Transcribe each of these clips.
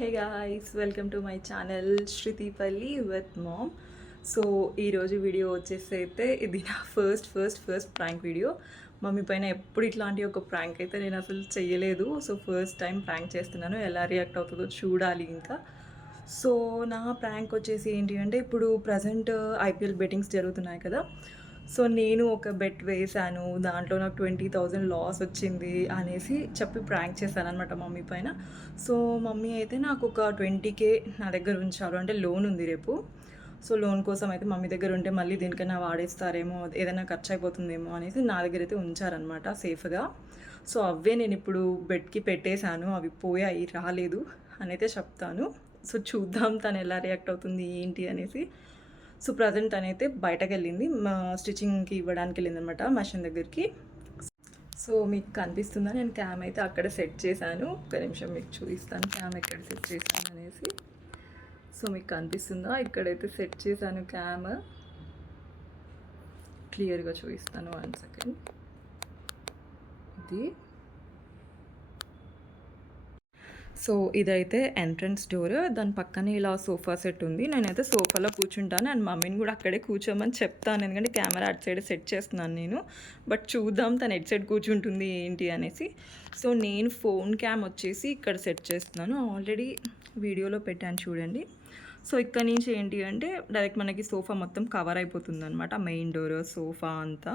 Hey guys, welcome to my channel Shrutipalli with mom. So ఈరోజు video వచ్చేసి అయితే ఇది నా ఫస్ట్ ప్రాంక్ వీడియో. మమ్మీ పైన ఎప్పుడు ఇట్లాంటి ఒక ప్రాంక్ అయితే నేను అసలు చెయ్యలేదు. సో ఫస్ట్ టైం ప్రాంక్ చేస్తున్నాను. ఎలా రియాక్ట్ అవుతుందో చూడాలి ఇంకా. సో నా ప్రాంక్ వచ్చేసి ఏంటి అంటే, ఇప్పుడు ప్రజెంట్ ఐపీఎల్ బెట్టింగ్స్ జరుగుతున్నాయి కదా. సో నేను ఒక బెట్ వేశాను, దాంట్లో నాకు 20,000 లాస్ వచ్చింది అనేసి చెప్పి ప్రాంక్ చేశాను అనమాట మమ్మీ పైన. సో మమ్మీ అయితే నాకు ఒక 20K నా దగ్గర ఉంచారు. అంటే లోన్ ఉంది రేపు. సో లోన్ కోసం అయితే మమ్మీ దగ్గర ఉంటే మళ్ళీ దేనికైనా వాడేస్తారేమో, ఏదైనా ఖర్చు అయిపోతుందేమో అనేసి నా దగ్గర అయితే ఉంచారనమాట సేఫ్గా. సో అవే నేను ఇప్పుడు బెట్కి పెట్టేశాను. అవి పోయాయి, రాలేదు అని అయితే చెప్తాను. సో చూద్దాం తను ఎలా రియాక్ట్ అవుతుంది ఏంటి అనేసి. సో ప్రజెంట్ తనైతే బయటకు వెళ్ళింది, మా స్టిచ్చింగ్కి ఇవ్వడానికి వెళ్ళింది అనమాట మషిన్ దగ్గరికి. సో మీకు కనిపిస్తుందా, నేను క్యామ్ అయితే అక్కడ సెట్ చేశాను. ఒక నిమిషం మీకు చూపిస్తాను క్యామ్ ఎక్కడ సెట్ చేశాను అనేసి. సో మీకు కనిపిస్తుందా, ఇక్కడైతే సెట్ చేశాను క్యామ్. క్లియర్గా చూపిస్తాను, 1 సెకండ్. ఇది సో ఇదైతే ఎంట్రన్స్ డోర్, దాని పక్కనే ఇలా సోఫా సెట్ ఉంది. నేనైతే సోఫాలో కూర్చుంటాను అండ్ మమ్మీని కూడా అక్కడే కూర్చోమని చెప్తాను, ఎందుకంటే కెమెరా అటు సైడ్ సెట్ చేస్తున్నాను నేను. బట్ చూద్దాం తను ఎటు సైడ్ కూర్చుంటుంది ఏంటి అనేసి. సో నేను ఫోన్ క్యామ్ వచ్చేసి ఇక్కడ సెట్ చేస్తున్నాను, ఆల్రెడీ వీడియోలో పెట్టాను చూడండి. సో ఇక్కడ నుంచి ఏంటి అంటే డైరెక్ట్ మనకి సోఫా మొత్తం కవర్ అయిపోతుంది అనమాట, మెయిన్ డోర్ సోఫా అంతా.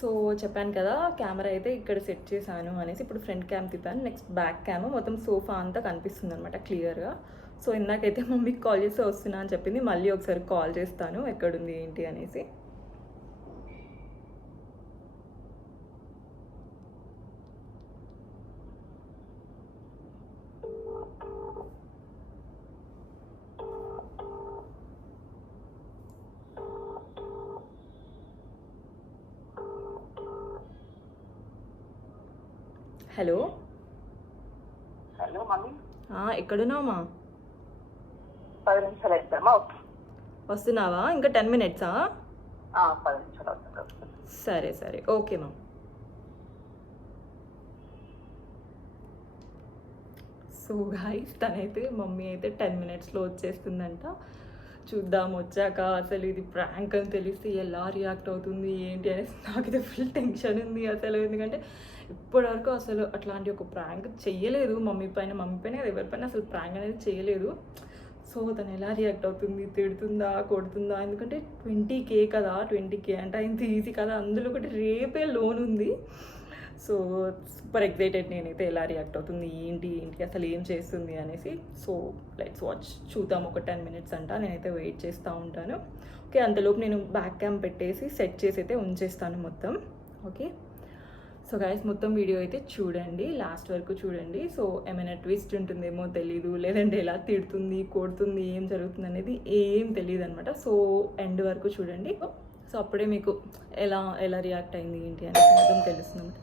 సో చెప్పాను కదా కెమెరా అయితే ఇక్కడ సెట్ చేశాను అనేసి. ఇప్పుడు ఫ్రంట్ క్యామ్ తిప్పాను, నెక్స్ట్ బ్యాక్ క్యామ్, మొత్తం సోఫా అంతా కనిపిస్తుంది అనమాట క్లియర్గా. సో ఇందాకైతే మమ్మీకి కాల్ చేస్తే వస్తున్నా అని చెప్పింది, మళ్ళీ ఒకసారి కాల్ చేస్తాను ఎక్కడుంది ఏంటి అనేసి. Hello hello mummy, ఎక్కడున్నావమ్మా? 10 నిమిషాలు అవుతామా? వస్తున్నావా? ఇంకా 10 మినిట్సా? 10 నిమిషాలు అవుతుంది. సరే సరే, ఓకే మా. సో గాయ్స్, తనైతే మమ్మీ అయితే 10 మినిట్స్లో వచ్చేస్తుందంట. చూద్దాం వచ్చాక అసలు ఇది ప్రాంక్ అని తెలిస్తే ఎలా రియాక్ట్ అవుతుంది ఏంటి అనేసి నాకైతే ఫుల్ టెన్షన్ ఉంది అసలు. ఎందుకంటే ఇప్పటివరకు అసలు అట్లాంటి ఒక ప్రాంక్ చెయ్యలేదు మమ్మీ పైన ఎవరిపైన అసలు ప్రాంక్ అనేది చేయలేదు. సో తను ఎలా రియాక్ట్ అవుతుంది, తిడుతుందా కొడుతుందా, ఎందుకంటే 20K కదా, 20K అంటే ఇంత ఈజీ కదా, అందులో ఒకటి రేపే లోన్ ఉంది. సో సూపర్ ఎక్సైటెడ్ నేనైతే, ఎలా రియాక్ట్ అవుతుంది ఏంటి అసలు ఏం చేస్తుంది అనేసి. సో లెట్స్ వాచ్, చూద్దాం. ఒక 10 మినిట్స్ అంట, నేనైతే వెయిట్ చేస్తూ ఉంటాను. ఓకే, అంతలోపు నేను బ్యాక్ క్యామ్ పెట్టేసి సెట్ చేసి అయితే ఉంచేస్తాను మొత్తం. ఓకే, సో గైస్ మొత్తం వీడియో అయితే చూడండి, లాస్ట్ వరకు చూడండి. సో ఏమైనా ట్విస్ట్ ఉంటుందేమో తెలీదు, లేదంటే ఎలా తిడుతుంది కొడుతుంది ఏం జరుగుతుంది అనేది ఏం తెలియదు అనమాట. సో ఎండ్ వరకు చూడండి. సో అప్పుడే మీకు ఎలా రియాక్ట్ అయింది ఏంటి అనేది మొత్తం తెలుస్తుంది.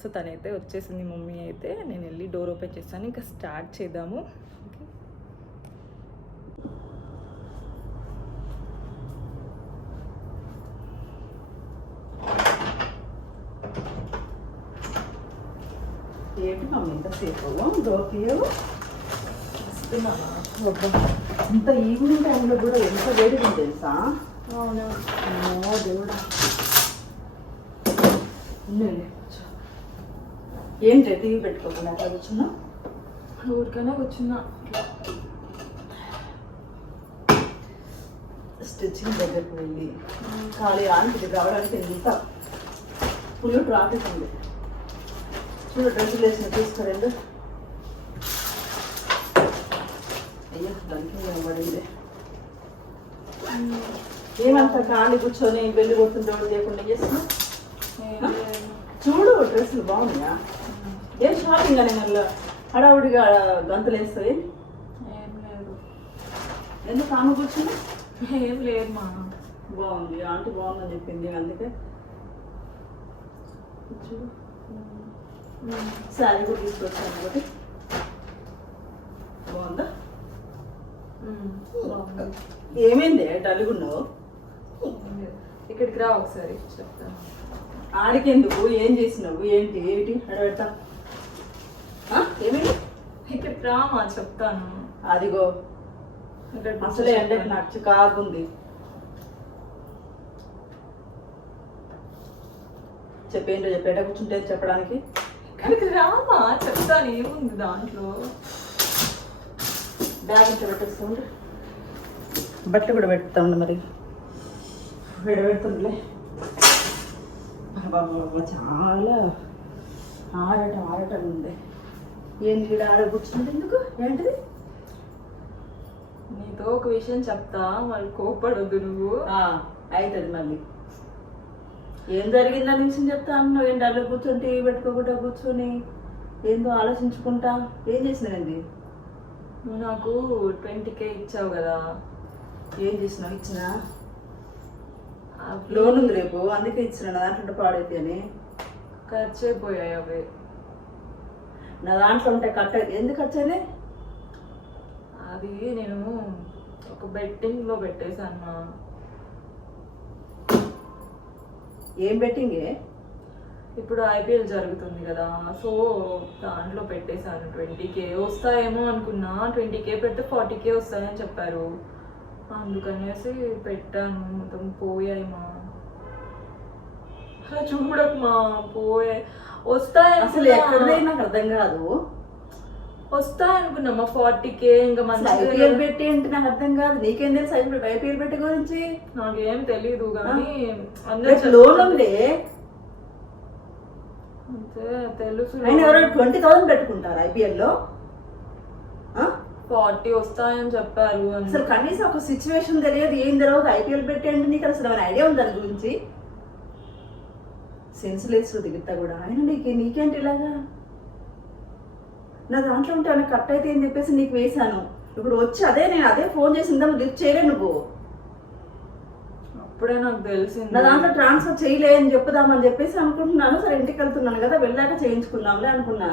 సో తనైతే వచ్చేసింది మమ్మీ అయితే, నేను వెళ్ళి డోర్ ఓపెన్ చేస్తాను, ఇంకా స్టార్ట్ చేద్దాము. ఏంటి మమ్మీ ఇంతసేపు డోర్ తీయవు? వస్తున్నావా? ఇంత ఈవినింగ్ టైంలో కూడా ఎంత వేడిగా ఉంది తెలుసా? అవునా? దేవుడా, ఏంటి టీవీ పెట్టుకోకుండా అట్లా కూర్చున్నా? ఊరికైనా కూర్చున్నా. స్టిచ్చింగ్ దగ్గరకు వెళ్ళి ఖాళీ ఆంటికి రావడానికి ఎంత ఫుల్ ట్రాఫిక్ ఉంది. చూడు, డ్రెస్సులు వేసిన తీసుకురండి. అయ్యో దానికి పడింది. ఏమంతా ఖాళీ కూర్చొని వెళ్ళి కొడుతుంటే లేకుండా చేస్తున్నా? చూడు డ్రెస్సులు బాగున్నాయా? ఏం షాపింగ్ అని మళ్ళీ హడావుడిగా గంతులు వేస్తాయి? ఏం లేదు. ఎందుకు ఆమె కూర్చున్నా? ఏం లేదు మా. బాగుంది, ఆంటీ బాగుందని చెప్పింది, అందుకే. చూడు శారీ కూడా తీసుకొచ్చాను కాబట్టి బాగుందా? ఏమైంది డల్గున్నావు? ఇక్కడికి రా ఒకసారి చెప్తాను. ఆడికెందుకు, ఏం చేసినావు, ఏంటి అడబెడతా? ఏమైంది? రామా చెప్తాను. అదిగో అసలే ఎండకు నాకు చికాకుంది. చెప్పేంటో చెప్పేట కూర్చుంటే చెప్పడానికి. ఇక్కడికి రామా చెప్తాను, ఏముంది దాంట్లో. బ్యాగ్ ఇంట్లో పెట్టేస్తుంది, బట్టలు కూడా పెడతా ఉండు మరి, పెడుతుందిలే. బాబా చాలా ఆడటం ఉంది. ఏంటి ఇక్కడ ఆడ కూర్చుంటే ఎందుకు? ఏంటిది? నీతో ఒక విషయం చెప్తా, మళ్ళీ కోపడొద్దు నువ్వు. అవుతుంది మళ్ళీ. ఏం జరిగిందని విషయం చెప్తా అన్నావు. ఏంటి అలా కూర్చొని టీవీ పెట్టుకోకుండా కూర్చొని ఏందో ఆలోచించుకుంటా. ఏం చేసినానండి? నువ్వు నాకు 20K ఇచ్చావు కదా. ఏం చేసినావు? ఇచ్చినా లోన్ ఉంది రేపు, అందుకే ఇచ్చిన. నా దాంట్లో పాడైతే అని ఖర్చు అయిపోయాయి అవి. నా దాంట్లో ఉంటే ఎందుకు వచ్చేది? అది నేను ఒక బెట్టింగ్లో పెట్టేశాను. ఏం బెట్టింగే? ఇప్పుడు IPL జరుగుతుంది కదా, సో దాంట్లో పెట్టేశాను. 20K వస్తాయేమో అనుకున్నా. 20K పెడితే 40K వస్తాయని చెప్పారు, అందుకనేసి పెట్టాను. మొత్తం పోయాయిమా. అలా చూడకమా, పోయాయి. వస్తాయి అసలు ఎక్కడదే నాకు అర్థం కాదు. వస్తాయనుకున్నామా 40K. ఇంకా మంచి IPL పెట్టి అంటే నాకు అర్థం కాదు. నీకేం తెలుసు IPL పెట్టి గురించి? నాకేం తెలీదు కానీ లోన్ ఉంది అంతే తెలుసు. ఆయన ఎవరైనా 20,000 పెట్టుకుంటారు IPL లో? 40 వస్తాయని చెప్పారు. అసలు కనీసం ఒక సిచ్యువేషన్ తెలియదు, ఏం తెలియదు. IPL పెట్టి అంటే నీకు అసలు ఏమైనా ఐడియా ఉంది దాని గురించి? సెన్స్ లేదు దిగుతా కూడా. ఆయన నీకేంటి ఇలాగా? నా దాంట్లో ఉంటే ఏమైనా కట్ అయితే అని చెప్పేసి నీకు వేసాను. ఇప్పుడు వచ్చి నేను అదే ఫోన్ చేసిందా, లిఫ్ట్ చేయలే నువ్వు. అప్పుడే నాకు తెలిసింది. నా దాంట్లో ట్రాన్స్ఫర్ చేయలే అని చెప్పుదామని చెప్పేసి అనుకుంటున్నాను. సరే ఇంటికి వెళ్తున్నాను కదా, వెళ్ళాక చేయించుకుందాంలే అనుకున్నా.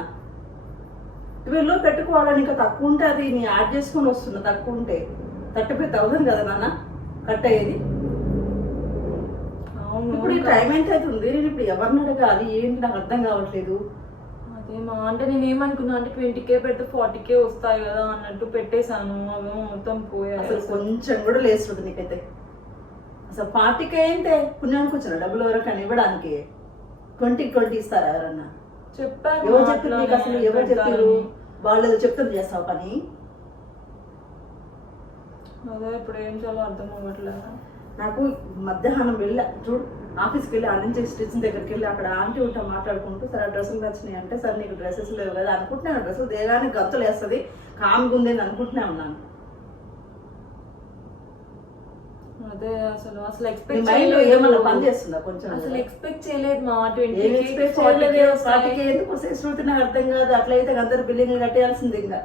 వీళ్ళు పెట్టుకోవాలని ఇంకా తక్కువ ఉంటే అది నీ యాడ్ చేసుకొని వస్తున్నా. తక్కువ ఉంటే 35,000 కదా నాన్న కట్ అయ్యేది. ఇప్పుడు ఈ టైం ఎంత అవుతుంది? నేను ఇప్పుడు ఎవరిని అడగాలి? ఏంటి నాకు అర్థం కావట్లేదు. అదేమా అంటే నేను ఏమనుకున్నా అంటే 20K పెడితే 40K వస్తాయి కదా అన్నట్టు పెట్టేశాను. అవేమో మొత్తం పోయాయి. అసలు కొంచెం కూడా లేస్తుంది నీకైతే. అసలు 40K అయితే పుణ్యానికి వచ్చిన డబ్బులు ఎవరికైనా ఇవ్వడానికి 20 ఇస్తారా ఎవరన్నా? చెప్పారు. ఎవరు చెప్తుంది నీకు? అసలు ఎవరు చెప్పారు? వాళ్ళు ఏదో చెప్తుంది చేస్తావు పని. అదే ఇప్పుడు ఏం చేయాలో అర్థం అవ్వట్లేదు నాకు. మధ్యాహ్నం వెళ్ళా చూడు, ఆఫీస్కి వెళ్ళి నుంచి స్టిచ్చింగ్ దగ్గరికి వెళ్ళి అక్కడ ఆంటీ ఉంటా మాట్లాడుకుంటూ, సరే డ్రెస్సులు నచ్చినాయి అంటే, సరే నీకు డ్రెస్సెస్ లేవు కదా అనుకుంటున్నాను. డ్రెస్సులు దేగానే గంతులు వేస్తుంది, కామ్గా ఉంది అని అనుకుంటున్నా ఉన్నాను. అదే అసలు ఎక్స్పెక్ట్ ఏమన్నా పని చేస్తుందా కొంచెం? అసలు ఎక్స్పెక్ట్ చేయలేదు మా 20K ఎందుకు శృతి నాకు అర్థం కాదు. అట్లయితే అందరు బిల్డింగ్ కట్టేయాల్సింది. ఇంకా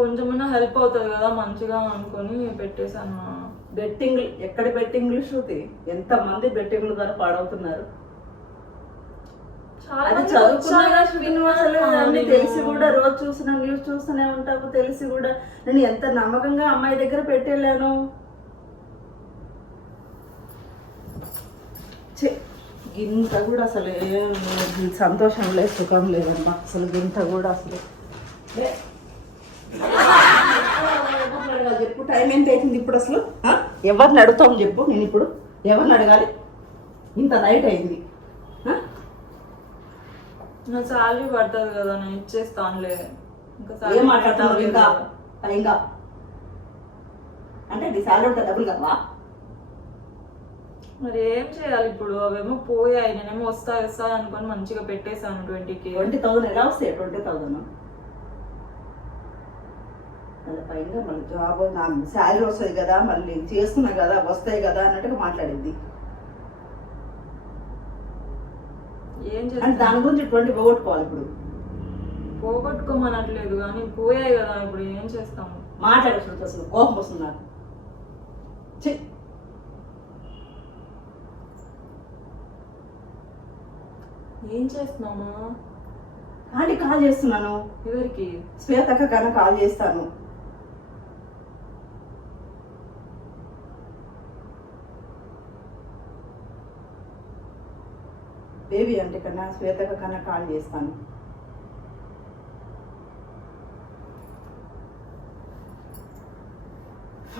కొంచెమన్నా హెల్ప్ అవుతుంది కదా మంచిగా అనుకొని పెట్టేశాను. బెట్టింగ్లు ఎక్కడ బెట్టింగ్లు శృతి? ఎంత మంది బెట్టింగ్ల ద్వారా పాడవుతున్నారు. అది చదువుకున్నా తెలిసి కూడా రోజు చూసిన న్యూస్ చూస్తూనే ఉంటావు. తెలిసి కూడా నేను ఎంత నమ్మకంగా అమ్మాయి దగ్గర పెట్టేళ్ళాను. గింత కూడా అసలు సంతోషం లేదు, సుఖం లేదమ్మా. అసలు గింత కూడా అసలు. చెప్పు, టైం ఎంత అవుతుంది ఇప్పుడు? అసలు ఎవరిని అడుగుతాం చెప్పు? నేను ఇప్పుడు ఎవరిని అడగాలి? ఇంత నైట్ అయింది. నా శాలరీ పడుతుంది కదా, నేను ఇచ్చేస్తానులే. ఏం మాట్లాడుతున్నావు? ఇంకా అంటే నీ శాలరీ ఉంటే డబ్బులు కదా? మరి ఏం చేయాలి ఇప్పుడు? అవేమో పోయాయి, నేనేమో వస్తాయి అనుకొని మంచిగా పెట్టేశాను. 20K 20,000 ఎలా వస్తాయి? 20,000 మళ్ళీ పైగా మళ్ళీ జాబ్ నా శాలరీ వస్తుంది కదా, మళ్ళీ చేస్తున్నా కదా, వస్తాయి కదా అన్నట్టుగా మాట్లాడింది. ఏం అంటే దాని గురించి 20 పోగొట్టుకోవాలి. ఇప్పుడు పోగొట్టుకోమనట్లేదు కానీ పోయాయి కదా, ఇప్పుడు ఏం చేస్తాము? మాట్లాడచ్చు అసలు కోపం వస్తుంది నాకు. ఏం చేస్తున్నామా? ఆంటీ కాల్ చేస్తున్నాను. ఎవరికి? శ్వేతక్క కన్నా కాల్ చేస్తాను. బేబీ అంటే కన్నా శ్వేతక్క కన్నా కాల్ చేస్తాను.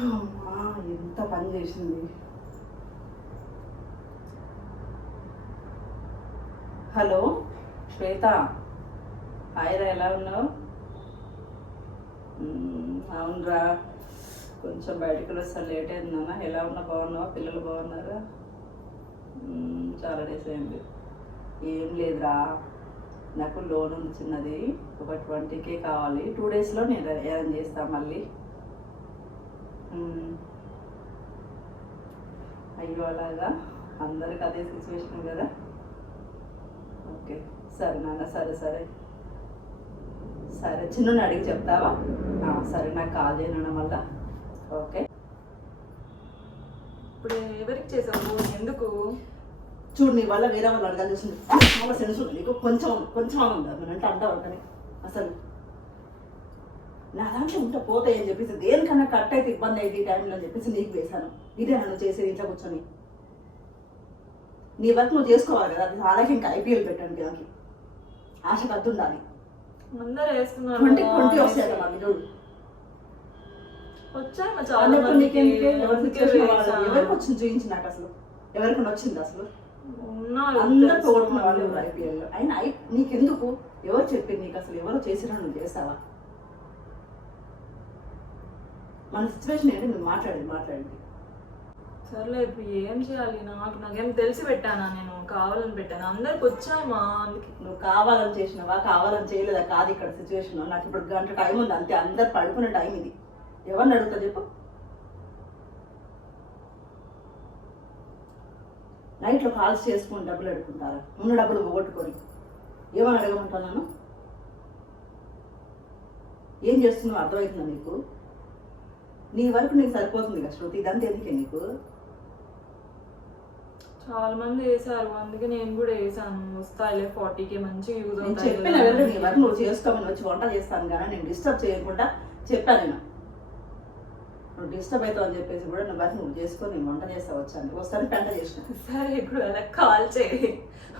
అమ్మా, ఎంత పని చేసింది. హలో శ్వేత, హాయ్రా, ఎలా ఉన్నావు? అవునరా, కొంచెం బయటకు వస్తా, లేట్ అయిందన్నా. ఎలా ఉన్నా, బాగున్నావా? పిల్లలు బాగున్నారా? చాలా డేస్ అయింది. ఏం లేదురా, నాకు లోన్ ఉంది చిన్నది, ఒక 20K కావాలి. 2 డేస్లో నేను అరేంజ్ చేస్తాను మళ్ళీ. అయ్యో, అలాగా అందరికి అదే సిచ్యువేషన్ కదా. ఓకే, సరే నాన్న, సరే సరే సరే, చిన్న అడిగి చెప్తావా? సరే, నాకు కాల్ చేయను మళ్ళా. ఓకే, ఇప్పుడు ఎవరికి చేసావు? ఎందుకు? చూడు, నీ వల్ల వేరే వాళ్ళు అడగాలి చూసింది. చాలా సెన్స్ ఉంది నీకు, కొంచెం కొంచెం ఉంది. అంటే అంటావు కానీ అసలు నా దాంట్లో ఉంటే పోతాయి అని చెప్పేసి, దేనికన్నా కట్ అయితే ఇబ్బంది అయితే ఈ టైంలో అని చెప్పేసి నీకు వేశాను. ఇదే నన్ను చేసేది ఇంట్లో కూర్చొని. నీ వర్క్ నువ్వు చేసుకోవాలి కదా. అది అలాగే ఇంకా IPL పెట్టండి, నాకు ఆశ కద్దు ఉండాలి. అందరూ వేస్తున్నారు 20 వస్తాయి కదా మళ్ళీ. చూడు, వచ్చాను ఎవరికి వచ్చింది చూపించి నాకు అసలు. ఎవరికి వచ్చింది అసలు? అందరూ పోగొట్టుకున్న వాళ్ళు IPL. అయినా నీకెందుకు? ఎవరు చెప్పింది నీకు అసలు? ఎవరో చేసినా నువ్వు చేస్తావా? మన సిచ్యువేషన్ ఏంటి? నువ్వు మాట్లాడింది. సర్లే, ఇప్పుడు ఏం చేయాలి? నాకేం తెలిసి పెట్టానా? నేను కావాలని పెట్టాను. అందరికి వచ్చాయమ్మా, అందుకే. నువ్వు కావాలని చేసినవా, కావాలని చేయలేదా? కాదు ఇక్కడ సిచ్యువేషన్. నాకు ఇప్పుడు గంట టైం ఉంది అంతే. అందరు పడుకునే టైం ఇది. ఎవరిని అడుగుతా చెప్పు? నైట్లో కాల్స్ చేసుకుని డబ్బులు అడుగుకుంటారా? ఉన్న డబ్బులు పోగొట్టుకొని ఏమని అడగమంటున్నాను? ఏం చేస్తున్నావు అర్థమవుతుందా నీకు? నీ వరకు నీకు సరిపోతుంది కదా శృతి, ఇదంతా ఎందుకే నీకు? చాలా మంది వేసారు, అందుకే నేను కూడా వేసాను. వస్తాయిలే 40K, మంచిగా యూజ్ నేను అవుతాయి. చెప్పిన వెళ్ళి నీ వరకు నువ్వు చేసుకోమని వచ్చి వంట చేస్తాను కానీ నేను డిస్టర్బ్ చేయకుండా చెప్పాను. నేను నువ్వు డిస్టర్బ్ అవుతావు అని చెప్పేసి కూడా నువ్వు వరకు నువ్వు చేసుకొని నేను వంట చేస్తా వచ్చాను. వస్తాను పెంట చేసిన. సరే, ఇప్పుడు వాళ్ళకి కాల్ చేయి.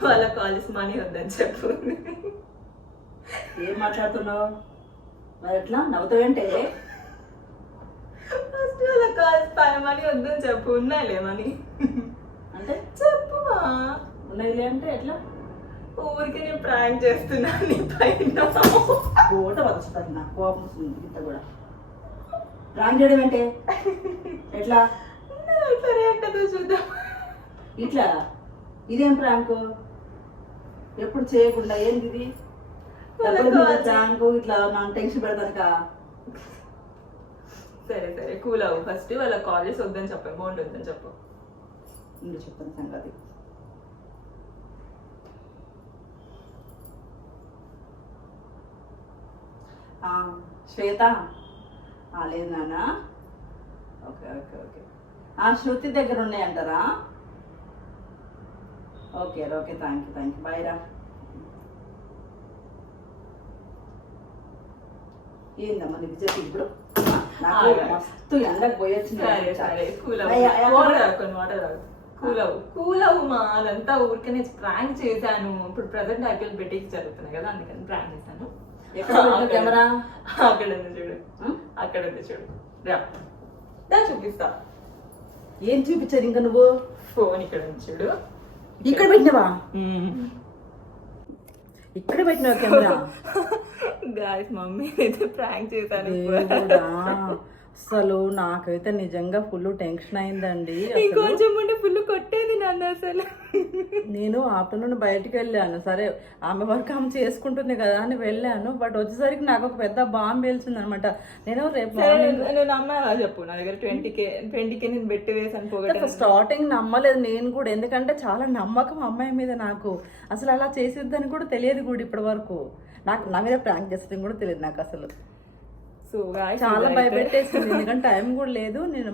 వాళ్ళ కాల్స్ మనీ వద్దని చెప్పు. ఏం మాట్లాడుతున్నావు మరి? ఎట్లా నవ్వుతావేంటే? ఫస్ట్ వాళ్ళ కాల్స్ మనీ వద్దని చెప్పు. ఉన్నాయిలే మనీ అంటే చెప్పుమా. ఉన్నాయిలే అంటే ఎట్లా? ఊరికి నేను ప్రాంక్ చేస్తున్నా నీ పైన. కోట వస్తుంది, నాకు కోపం వస్తుంది ఇంత కూడా. ప్రాంక్ చేయడం అంటే ఎట్లా? ఎట్లా రియాక్ట్ అవుతుందో చూద్దాం. ఇట్లా ఇదేం ప్రాంక్? ఎప్పుడు చేయకుండా ఏంది ఇది? ప్రాంక్ ఇట్లా నాకు టెన్షన్ పెడతానుక. సరే సరే, కూల్ అవ్వు. ఫస్ట్ వాళ్ళ కాలేజ్ వద్దని చెప్పు, అమౌంట్ వద్దని చెప్పు. ముందు చెప్తాను సంగతి. శ్వేత, లేదు నాన్న. Okay okay okay. శృతి దగ్గర ఉన్నాయంటారా? ఓకే ఓకే, థ్యాంక్ యూ బాయ్ రా. ఏందమ్మా నీకు చెప్పి ఇప్పుడు? నాకు మస్తు ఎండకు పోయొచ్చింది. కూల్ అవ్వు మా. అదంతా ఊరికనే ప్రాంక్ చేశాను. ఇప్పుడు ప్రజెంట్ IPL బెట్టింగ్స్ జరుగుతున్నాయి కదా, అందుకని ప్రాంక్ చేశాను. కెమెరా అక్కడ ఉంది చూడు, అక్కడ ఉంది చూడు. రా చూపిస్తా. ఏం చూపించారు ఇంకా నువ్వు? ఫోన్ ఇక్కడ ఉంది చూడు. ఇక్కడ పెట్టినవా? ఇక్కడ పెట్టినావా కెమెరా? గాయ్స్, మమ్మీ అయితే ప్రాంక్ చేశాను. అసలు నాకైతే నిజంగా ఫుల్ టెన్షన్ అయిందండి. ఇంకొంచెం ఉంటే ఫుల్ కొట్టేది నన్ను అసలు. నేను ఆఫ్టర్నూన్ బయటికి వెళ్ళాను. సరే, ఆమె వర్క్ ఆమె చేసుకుంటుంది కదా అని వెళ్ళాను. బట్ వచ్చేసరికి నాకు ఒక పెద్ద బాంబు పేల్చింది అనమాట. నేను రేపు నమ్మా చెప్పు, నా దగ్గర 20K నేను పెట్టి వేసాను. స్టార్టింగ్ నమ్మలేదు నేను కూడా, ఎందుకంటే చాలా నమ్మకం అమ్మాయి మీద నాకు. అసలు అలా చేసిద్దని కూడా తెలియదు కూడా ఇప్పటి వరకు. నాకు నా మీద ప్రాంక్ చేస్తుంది కూడా తెలియదు నాకు అసలు. సో చాలా భయపెట్టేసింది, ఎందుకంటే టైం కూడా లేదు. నేను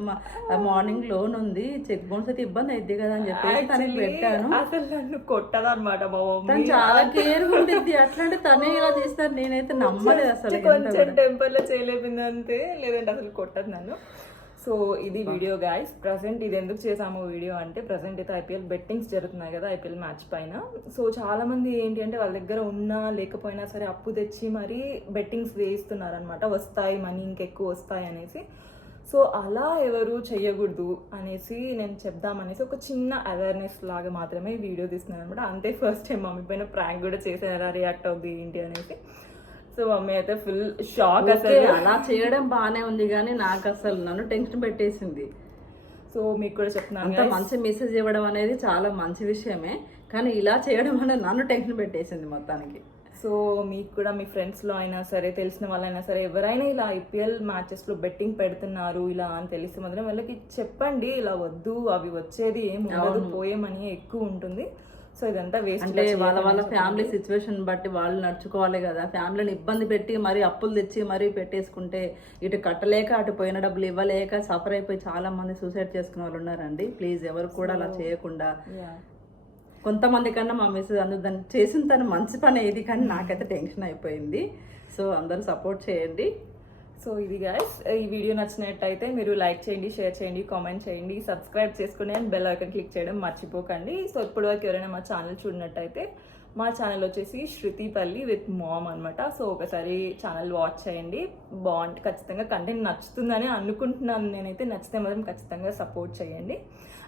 మార్నింగ్ లోన్ ఉంది, చెక్ బౌన్స్ అయితే ఇబ్బంది అయింది కదా అని చెప్పేసి తనకి పెట్టాను. అసలు నన్ను కొట్టదన్నమాట మా మమ్మీ. తను చాలా కేర్ ఉంటుంది. అట్లాంటి తనే ఇలా చేస్తారు, నేనైతే నమ్మలేదు అసలు. కొంచెం టెంపర్ లో చేయలేపింది అంతే, లేదంటే అసలు కొట్టదు నన్ను. సో ఇది వీడియో గాయ్స్. ప్రజెంట్ ఇది ఎందుకు చేసాము వీడియో అంటే, ప్రజెంట్ అయితే IPL బెట్టింగ్స్ జరుగుతున్నాయి కదా, IPL మ్యాచ్ పైన. సో చాలా మంది ఏంటి అంటే వాళ్ళ దగ్గర ఉన్నా లేకపోయినా సరే అప్పు తెచ్చి మరీ బెట్టింగ్స్ వేయిస్తున్నారు అనమాట. వస్తాయి మనీ, ఇంకెక్కువ వస్తాయి అనేసి. సో అలా ఎవరు చేయకూడదు అనేసి నేను చెప్దామనేసి ఒక చిన్న అవేర్నెస్ లాగా మాత్రమే వీడియో తీస్తున్నాను అనమాట. అంతే ఫస్ట్ టైం మమ్మీ పైన ప్రాంక్ కూడా చేశాను, ఎలా రియాక్ట్ అవుద్ది ఏంటి అనేసి. సో మమ్మీ అయితే ఫుల్ షాక్. అసలు అలా చేయడం బాగానే ఉంది కానీ నాకు అసలు నన్ను టెన్షన్ పెట్టేసింది. సో మీకు కూడా చెప్తున్నాను, అంత మంచి మెసేజ్ ఇవ్వడం అనేది చాలా మంచి విషయమే, కానీ ఇలా చేయడం అనేది నన్ను టెన్షన్ పెట్టేసింది మొత్తానికి. సో మీకు కూడా మీ ఫ్రెండ్స్లో అయినా సరే, తెలిసిన వాళ్ళైనా సరే, ఎవరైనా ఇలా ఐపీఎల్ మ్యాచెస్లో బెట్టింగ్ పెడుతున్నారు ఇలా అని తెలిస్తే మాత్రం వాళ్ళకి చెప్పండి, ఇలా వద్దు, అవి వచ్చేది ఏం ఉండదు, పోయే మనీ ఎక్కువ ఉంటుంది. సో ఇదంతా వేస్ట్. అంటే వాళ్ళ ఫ్యామిలీ సిచ్యువేషన్ బట్టి వాళ్ళు నడుచుకోవాలి కదా. ఫ్యామిలీని ఇబ్బంది పెట్టి మరి అప్పులు తెచ్చి మరీ పెట్టేసుకుంటే ఇటు కట్టలేక అటు పోయిన డబ్బులు ఇవ్వలేక సఫర్ అయిపోయి చాలా మంది సూసైడ్ చేసుకునే వాళ్ళు ఉన్నారండి. ప్లీజ్ ఎవరు కూడా అలా చేయకుండా. కొంతమంది కన్నా మా మెసేజ్ అందరూ దాన్ని చేసిన తను మంచి పని ఏది, కానీ నాకైతే టెన్షన్ అయిపోయింది. సో అందరూ సపోర్ట్ చేయండి. సో ఇది గైస్, ఈ వీడియో నచ్చినట్టయితే మీరు లైక్ చేయండి, షేర్ చేయండి, కామెంట్ చేయండి, సబ్స్క్రైబ్ చేసుకోండి అండ్ బెల్ ఐకాన్ క్లిక్ చేయడం మర్చిపోకండి. సో ఇప్పటివరకు ఎవరైనా మా ఛానల్ చూడనట్టయితే మా ఛానల్ వచ్చేసి శృతిపల్లి విత్ మామ్ అనమాట. సో ఒకసారి ఛానల్ వాచ్ చేయండి, బాగుంటుంది. ఖచ్చితంగా కంటెంట్ నచ్చుతుందని అనుకుంటున్నాను నేనైతే. నచ్చితే మాత్రం ఖచ్చితంగా సపోర్ట్ చేయండి.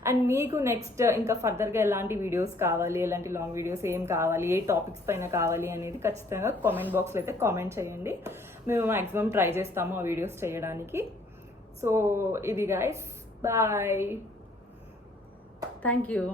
అండ్ మీకు నెక్స్ట్ ఇంకా ఫర్దర్గా ఎలాంటి వీడియోస్ కావాలి, ఎలాంటి లాంగ్ వీడియోస్ ఏం కావాలి, ఏ టాపిక్స్ పైన కావాలి అనేది ఖచ్చితంగా కామెంట్ బాక్స్లో అయితే కామెంట్ చేయండి. మేము మ్యాక్సిమం ట్రై చేస్తాము ఆ వీడియోస్ చేయడానికి. సో ఇది గైస్, బాయ్, థ్యాంక్ యూ.